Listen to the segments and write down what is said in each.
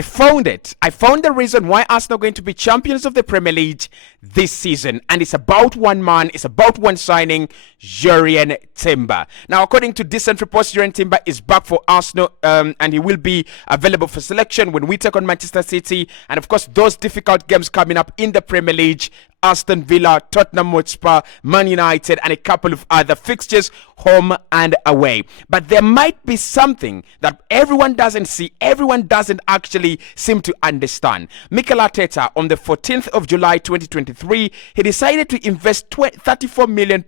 I found it. I found the reason why Arsenal are going to be champions of the Premier League this season. And it's about one man, it's about one signing, Jurrien Timber. Now, according to decent reports, Jurrien Timber is back for Arsenal and he will be available for selection when we take on Manchester City. And of course, those difficult games coming up in the Premier League, Aston Villa, Tottenham Hotspur, Man United, and a couple of other fixtures, home and away. But there might be something that everyone doesn't see, everyone doesn't actually seem to understand. Mikel Arteta, on the 14th of July 2023, he decided to invest £34 million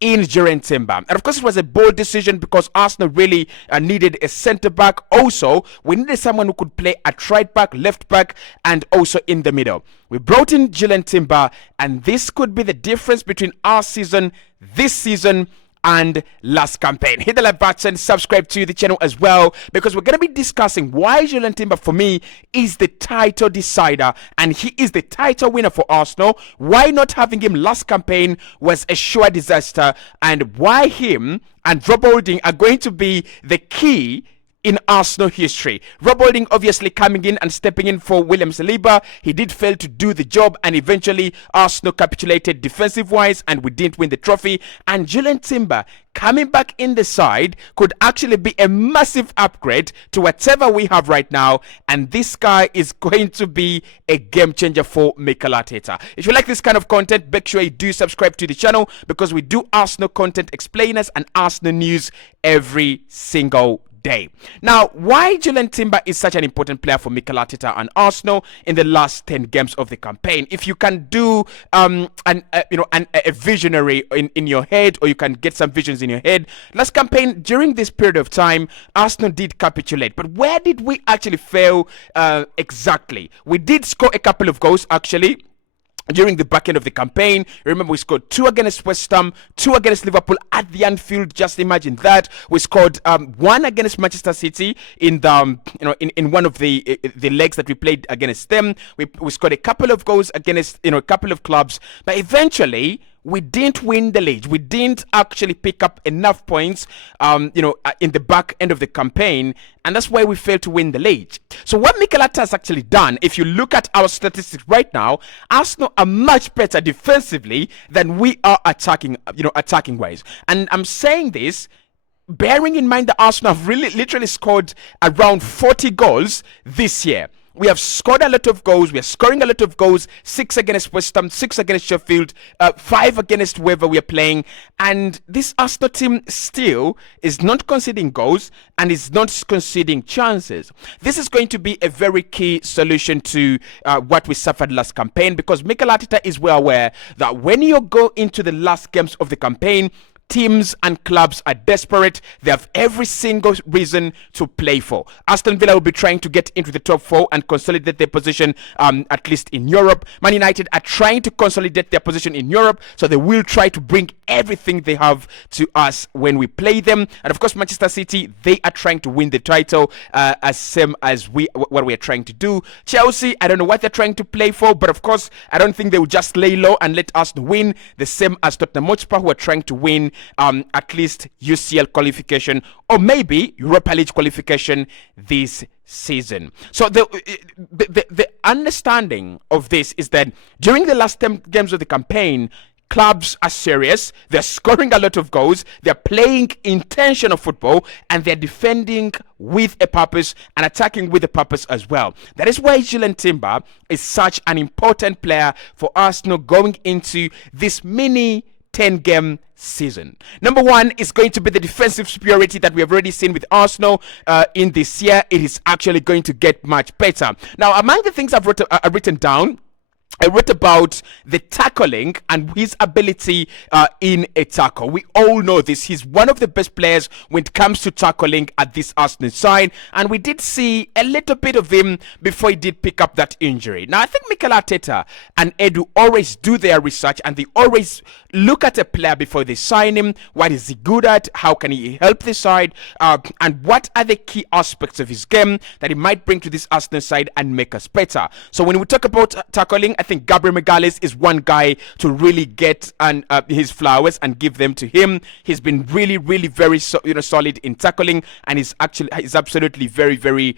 in Jurrien Timber. And of course, it was a bold decision because Arsenal really needed a centre-back. Also, we needed someone who could play at right-back, left-back, and also in the middle. We brought in Jurrien Timber, and this could be the difference between our season, this season, and last campaign. Hit the like button, subscribe to the channel as well, because we're going to be discussing why Jurrien Timber, for me, is the title decider and he is the title winner for Arsenal. Why not having him last campaign was a sure disaster, and why him and Rob Holding are going to be the key in Arsenal history. Rob Holding obviously coming in and stepping in for William Saliba. He did fail to do the job, and eventually Arsenal capitulated defensive-wise and we didn't win the trophy. And Jurrien Timber coming back in the side could actually be a massive upgrade to whatever we have right now, and this guy is going to be a game changer for Mikel Arteta. If you like this kind of content, make sure you do subscribe to the channel, because we do Arsenal content explainers and Arsenal news every single day. Now, why Jurrien Timber is such an important player for Mikel Arteta and Arsenal in the last 10 games of the campaign? If you can do a visionary in your head, or you can get some visions in your head, last campaign, during this period of time, Arsenal did capitulate. But where did we actually fail exactly? We did score a couple of goals actually during the back end of the campaign. Remember, we scored 2 against West Ham, 2 against Liverpool at the Anfield. Just imagine that. We scored 1 against Manchester City in the in one of the legs that we played against them. We scored a couple of goals against a couple of clubs, but eventually we didn't win the league. We didn't actually pick up enough points, in the back end of the campaign, and that's why we failed to win the league. So what Mikel Arteta has actually done, if you look at our statistics right now, Arsenal are much better defensively than we are attacking wise. And I'm saying this bearing in mind that Arsenal have literally scored around 40 goals this year. We have scored a lot of goals. We are scoring a lot of goals. 6 against West Ham, 6 against Sheffield, 5 against whoever we are playing. And this Arsenal team still is not conceding goals and is not conceding chances. This is going to be a very key solution to what we suffered last campaign, because Mikel Arteta is well aware that when you go into the last games of the campaign, teams and clubs are desperate. They have every single reason to play for. Aston Villa will be trying to get into the top 4 and consolidate their position, at least in Europe. Man United are trying to consolidate their position in Europe, so they will try to bring everything they have to us when we play them. And of course, Manchester City, they are trying to win the title, as same as what we are trying to do. Chelsea, I don't know what they're trying to play for, but of course, I don't think they will just lay low and let us win. The same as Tottenham Hotspur, who are trying to win at least UCL qualification, or maybe Europa League qualification this season. So the understanding of this is that during the last 10 games of the campaign, clubs are serious. They're scoring a lot of goals. They're playing intentional football, and they're defending with a purpose and attacking with a purpose as well. That is why Jurrien Timber is such an important player for Arsenal going into this mini 10-game season. Number one is going to be the defensive superiority that we have already seen with Arsenal in this year. It is actually going to get much better. Now, among the things I've written down, I wrote about the tackling and his ability in a tackle. We all know this. He's one of the best players when it comes to tackling at this Arsenal side. And we did see a little bit of him before he did pick up that injury. Now, I think Mikel Arteta and Edu always do their research, and they always look at a player before they sign him. What is he good at? How can he help the side? And what are the key aspects of his game that he might bring to this Arsenal side and make us better? So when we talk about tackling, I think Gabriel Magalhaes is one guy to really get his flowers and give them to him. He's been really, really very solid in tackling, and he's absolutely very, very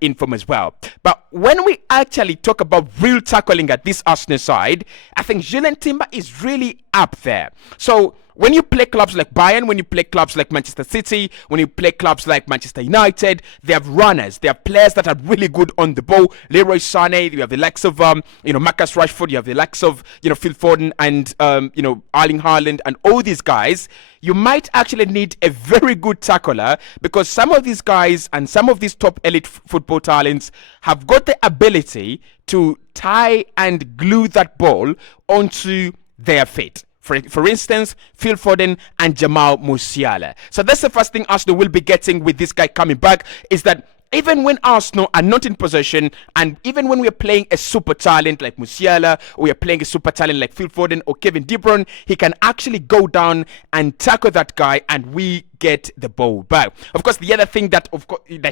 in form as well. But when we actually talk about real tackling at this Arsenal side, I think Jurrien Timber is really up there. So when you play clubs like Bayern, when you play clubs like Manchester City, when you play clubs like Manchester United, they have runners, they have players that are really good on the ball. Leroy Sané, you have the likes of Marcus Rashford, you have the likes of Phil Foden and Erling Haaland and all these guys. You might actually need a very good tackler, because some of these guys and some of these top elite football talents have got the ability to tie and glue that ball onto their feet. For instance, Phil Foden and Jamal Musiala. So that's the first thing Arsenal will be getting with this guy coming back, is that even when Arsenal are not in possession, and even when we are playing a super talent like Musiala, or we are playing a super talent like Phil Foden or Kevin De Bruyne, he can actually go down and tackle that guy, and we get the ball back. Of course, the other thing that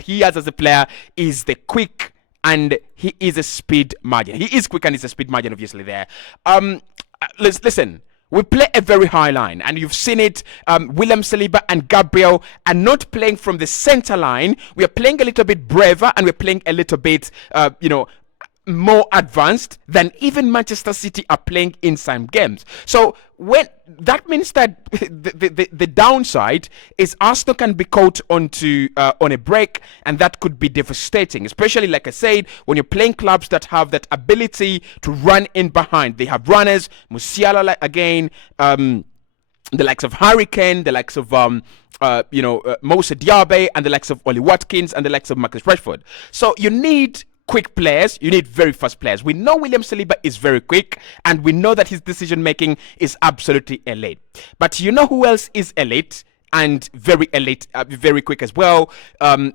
he has as a player is the quick, and he is a speed margin. He is quick and he's a speed margin, obviously there. Listen. We play a very high line, and you've seen it. William Saliba and Gabriel are not playing from the center line. We are playing a little bit braver, and we're playing a little bit, more advanced than even Manchester City are playing in some games. So when that means that the downside is Arsenal can be caught onto on a break, and that could be devastating, especially like I said, when you're playing clubs that have that ability to run in behind. They have runners, Musiala again, the likes of Harry Kane, the likes of Moussa Diaby, and the likes of Oli Watkins, and the likes of Marcus Rashford. So you need quick players, you need very fast players. We know William Saliba is very quick, and we know that his decision making is absolutely elite. But you know who else is elite and very elite, very quick as well,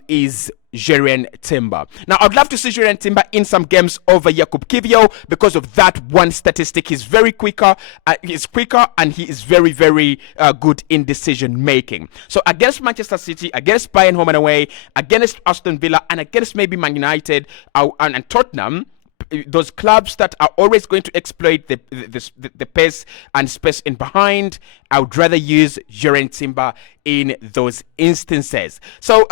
is Jurrien Timber. Now, I'd love to see Jurrien Timber in some games over Jakub Kiwior because of that one statistic. He's quicker, and he is very, very good in decision making. So against Manchester City, against Bayern home and away, against Aston Villa, and against maybe Man United and Tottenham, those clubs that are always going to exploit the pace and space in behind, I would rather use Jurrien Timber in those instances. So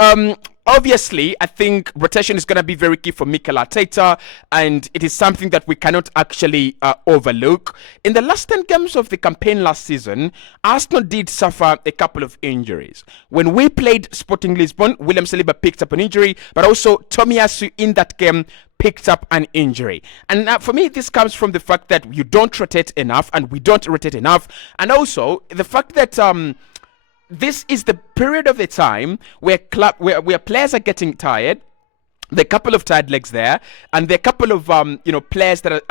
obviously, I think rotation is going to be very key for Mikel Arteta, and it is something that we cannot actually overlook. In the last 10 games of the campaign last season, Arsenal did suffer a couple of injuries. When we played Sporting Lisbon, William Saliba picked up an injury, but also Tomiyasu in that game picked up an injury. And for me, this comes from the fact that you don't rotate enough, and we don't rotate enough, and also the fact that this is the period of the time where players are getting tired. There are a couple of tired legs there, and there are a couple of players that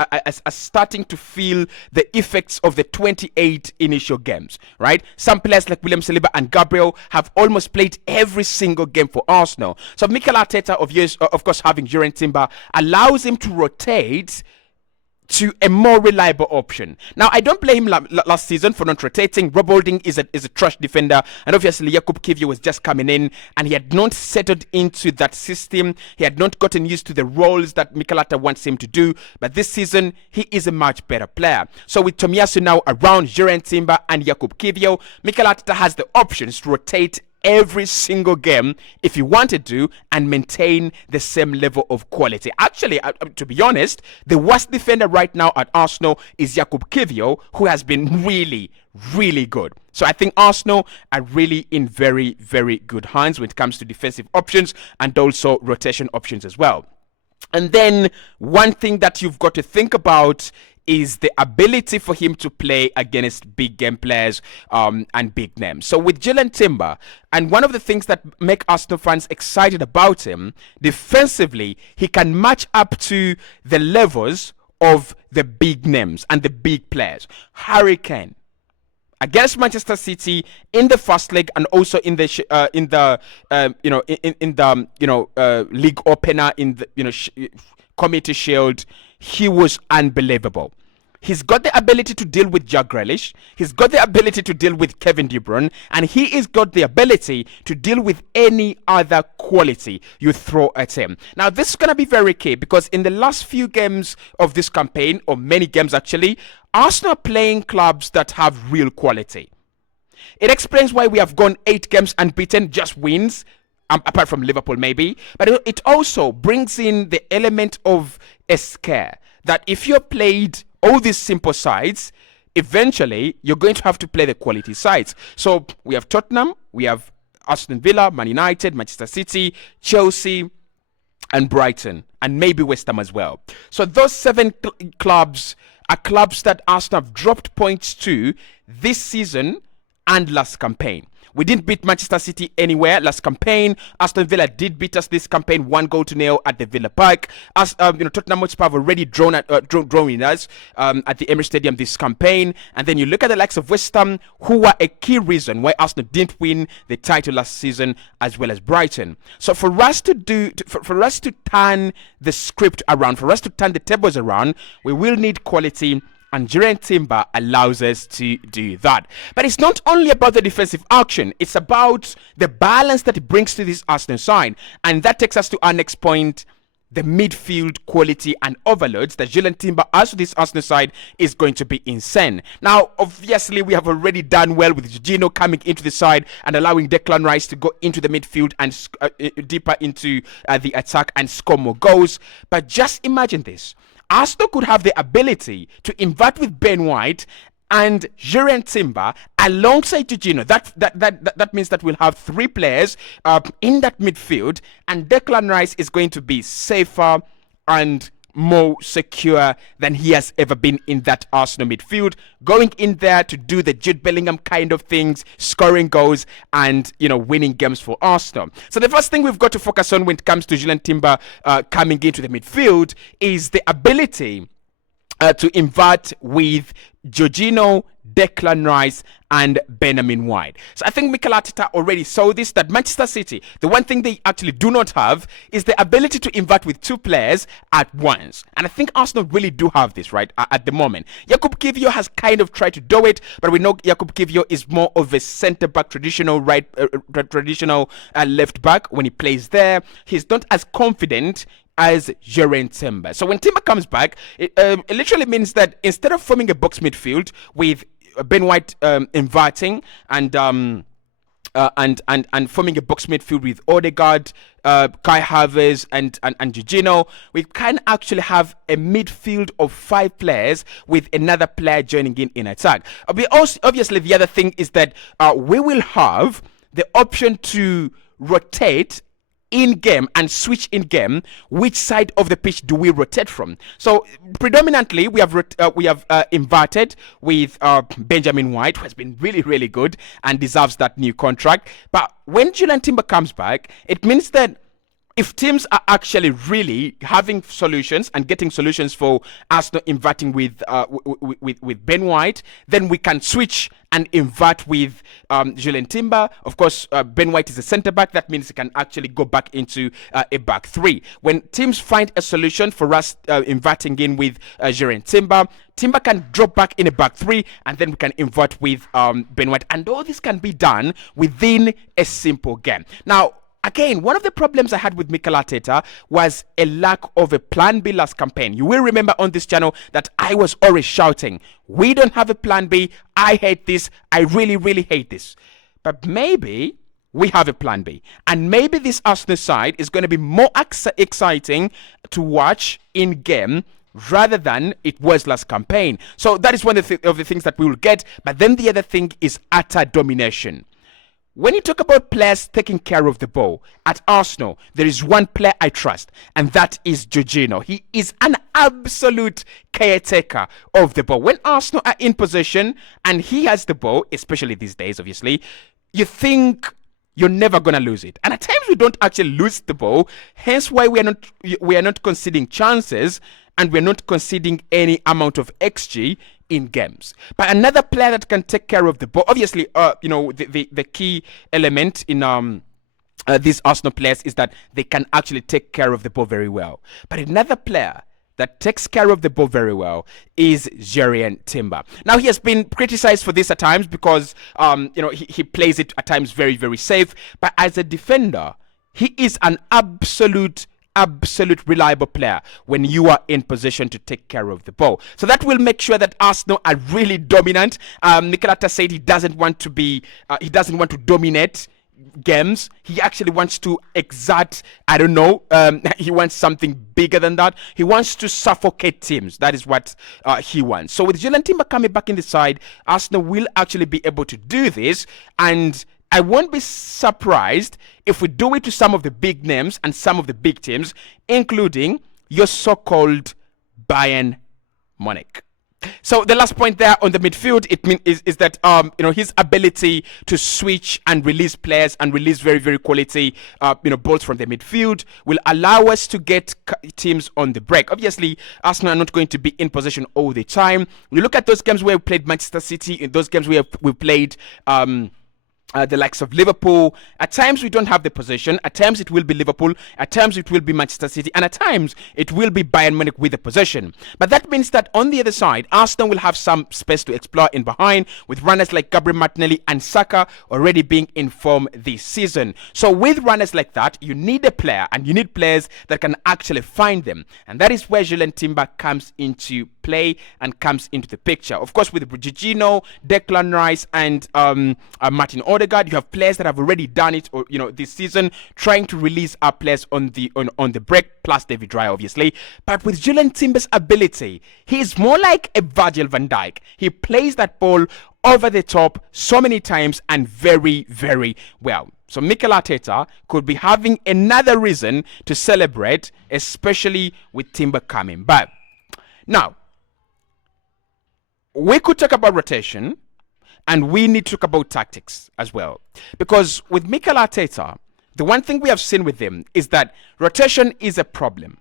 are starting to feel the effects of the 28 initial games, right? Some players like William Saliba and Gabriel have almost played every single game for Arsenal. So Mikel Arteta, of course, having Jurrien Timber allows him to rotate to a more reliable option. Now, I don't blame him last season for not rotating. Rob Holding is a trash defender, and obviously Jakub Kiwior was just coming in, and he had not settled into that system. He had not gotten used to the roles that Mikel Arteta wants him to do. But this season, he is a much better player. So with Tomiyasu now around, Jurrien Timber and Jakub Kiwior, Mikel Arteta has the options to rotate every single game if he wanted to and maintain the same level of quality. Actually, to be honest, the worst defender right now at Arsenal is Jakub Kiwior, who has been really, really good. So I think Arsenal are really in very, very good hands when it comes to defensive options and also rotation options as well. And then one thing that you've got to think about is the ability for him to play against big game players and big names. So with Jurrien Timber, and one of the things that make Arsenal fans excited about him, defensively, he can match up to the levels of the big names and the big players. Harry Kane against Manchester City in the first leg, and also in the league opener in the Community Shield, he was unbelievable. He's got the ability to deal with Jack Grealish. He's got the ability to deal with Kevin De Bruyne. And he has got the ability to deal with any other quality you throw at him. Now, this is going to be very key because in the last few games of this campaign, or many games actually, Arsenal are playing clubs that have real quality. It explains why we have gone 8 games unbeaten, just wins, apart from Liverpool maybe. But it also brings in the element of a scare that if you're played all these simple sides, eventually you're going to have to play the quality sides. So we have Tottenham, we have Aston Villa, Man United, Manchester City, Chelsea, and Brighton, and maybe West Ham as well. So those 7 clubs are clubs that Arsenal have dropped points to this season and last campaign. We didn't beat Manchester City anywhere last campaign. Aston Villa did beat us this campaign 1-0 at the Villa Park. As Tottenham Hotspur have already drawn in us at the Emirates Stadium this campaign. And then you look at the likes of West Ham, who were a key reason why Arsenal didn't win the title last season, as well as Brighton. So for us to turn the script around, for us to turn the tables around, we will need quality. And Jurrien Timber allows us to do that. But it's not only about the defensive action. It's about the balance that it brings to this Arsenal side. And that takes us to our next point. The midfield quality and overloads that Jurrien Timber has to this Arsenal side is going to be insane. Now, obviously, we have already done well with Jorginho coming into the side and allowing Declan Rice to go into the midfield and deeper into the attack and score more goals. But just imagine this. Arsenal could have the ability to invert with Ben White and Jurrien Timber alongside Jorginho. That means that we'll have 3 players in that midfield, and Declan Rice is going to be safer and more secure than he has ever been in that Arsenal midfield, going in there to do the Jude Bellingham kind of things, scoring goals and winning games for Arsenal. So the first thing we've got to focus on when it comes to Jurrien Timber coming into the midfield is the ability to invert with Jorginho, Declan Rice and Benjamin White. So I think Mikel Arteta already saw this, that Manchester City, the one thing they actually do not have is the ability to invert with 2 players at once. And I think Arsenal really do have this, right, at the moment. Jakub Kiwior has kind of tried to do it, but we know Jakub Kiwior is more of a centre-back, traditional left-back when he plays there. He's not as confident as Jurrien Timber. So when Timber comes back, it literally means that instead of forming a box midfield with Ben White inverting and forming a box midfield with Odegaard, Kai Havertz and Jorginho, we can actually have a midfield of 5 players with another player joining in attack. Obviously, the other thing is that we will have the option to rotate in-game and switch in-game. Which side of the pitch do we rotate from? So predominantly we have inverted with Benjamin White, who has been really, really good and deserves that new contract. But when Jurrien Timber comes back, it means that if teams are actually really having solutions and getting solutions for Arsenal inverting with Ben White, then we can switch and invert with Jurrien Timber. Of course, Ben White is a centre-back. That means he can actually go back into a back 3. When teams find a solution for us inverting in with Jurrien Timber, Timber can drop back in a back 3, and then we can invert with Ben White. And all this can be done within a simple game. Now, again, one of the problems I had with Mikel Arteta was a lack of a plan B last campaign. You will remember on this channel that I was always shouting, we don't have a plan B. I hate this. I really, really hate this. But maybe we have a plan B. And maybe this Arsenal side is going to be more exciting to watch in game rather than it was last campaign. So that is one of the things that we will get. But then the other thing is utter domination. When you talk about players taking care of the ball at Arsenal, there is one player I trust, and that is Jorginho. He is an absolute caretaker of the ball. When Arsenal are in possession and he has the ball, especially these days, obviously, you think you're never going to lose it. And at times we don't actually lose the ball, hence why we are not conceding chances and we're not conceding any amount of XG in games. But another player that can take care of the ball, obviously, the key element in these Arsenal players is that they can actually take care of the ball very well. But another player that takes care of the ball very well is Jurrien Timber. Now, he has been criticized for this at times because, he plays it at times very, very safe. But as a defender, he is an absolute reliable player when you are in position to take care of the ball. So that will make sure that Arsenal are really dominant. Mikel Arteta said he doesn't want to dominate games. He actually wants to exert, he wants something bigger than that. He wants to suffocate teams. That is what he wants. So with Jurrien Timber coming back in the side, Arsenal will actually be able to do this, and I won't be surprised if we do it to some of the big names and some of the big teams, including your so-called Bayern Munich. So the last point there on the midfield, is that his ability to switch and release players and release very, very quality balls from the midfield will allow us to get teams on the break. Obviously, Arsenal are not going to be in possession all the time. When you look at those games where we played Manchester City, in those games where we played the likes of Liverpool, at times we don't have the possession. At times it will be Liverpool. At times it will be Manchester City. And at times it will be Bayern Munich with the possession. But that means that on the other side, Arsenal will have some space to explore in behind, with runners like Gabriel Martinelli and Saka already being in form this season. So with runners like that, you need a player, and you need players that can actually find them. And that is where Jurrien Timber comes into play and comes into the picture. Of course, with Jorginho, Declan Rice, and Martin Odegaard, you have players that have already done it, this season, trying to release our players on the break, plus David Raya, obviously. But with Jurrien Timber's ability, he is more like a Virgil van Dijk. He plays that ball over the top so many times and very, very well. So Mikel Arteta could be having another reason to celebrate, especially with Timber coming back. Now, we could talk about rotation, and we need to talk about tactics as well. Because with Mikel Arteta, the one thing we have seen with him is that rotation is a problem.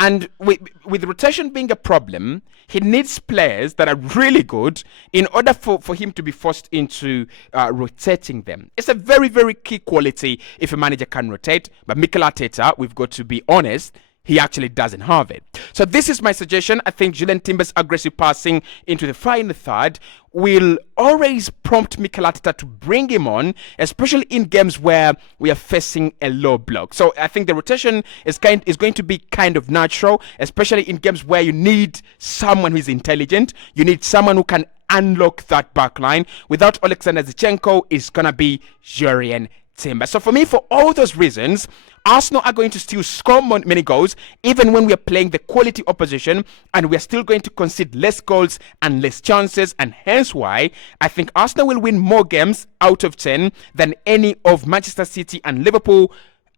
And with rotation being a problem, he needs players that are really good in order for him to be forced into rotating them. It's a very, very key quality if a manager can rotate. But Mikel Arteta, we've got to be honest, he actually doesn't have it. So this is my suggestion. I think Jurrien Timber's aggressive passing into the final third will always prompt Mikel Arteta to bring him on, especially in games where we are facing a low block. So I think the rotation is going to be kind of natural, especially in games where you need someone who is intelligent. You need someone who can unlock that back line. Without Alexander Zinchenko, it's going to be Jurrien Timber. So for me, for all those reasons, Arsenal are going to still score many goals, even when we are playing the quality opposition, and we are still going to concede less goals and less chances, and hence why I think Arsenal will win more games out of 10 than any of Manchester City and Liverpool,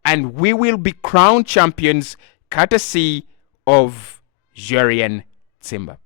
and we will be crowned champions courtesy of Jurrien Timber.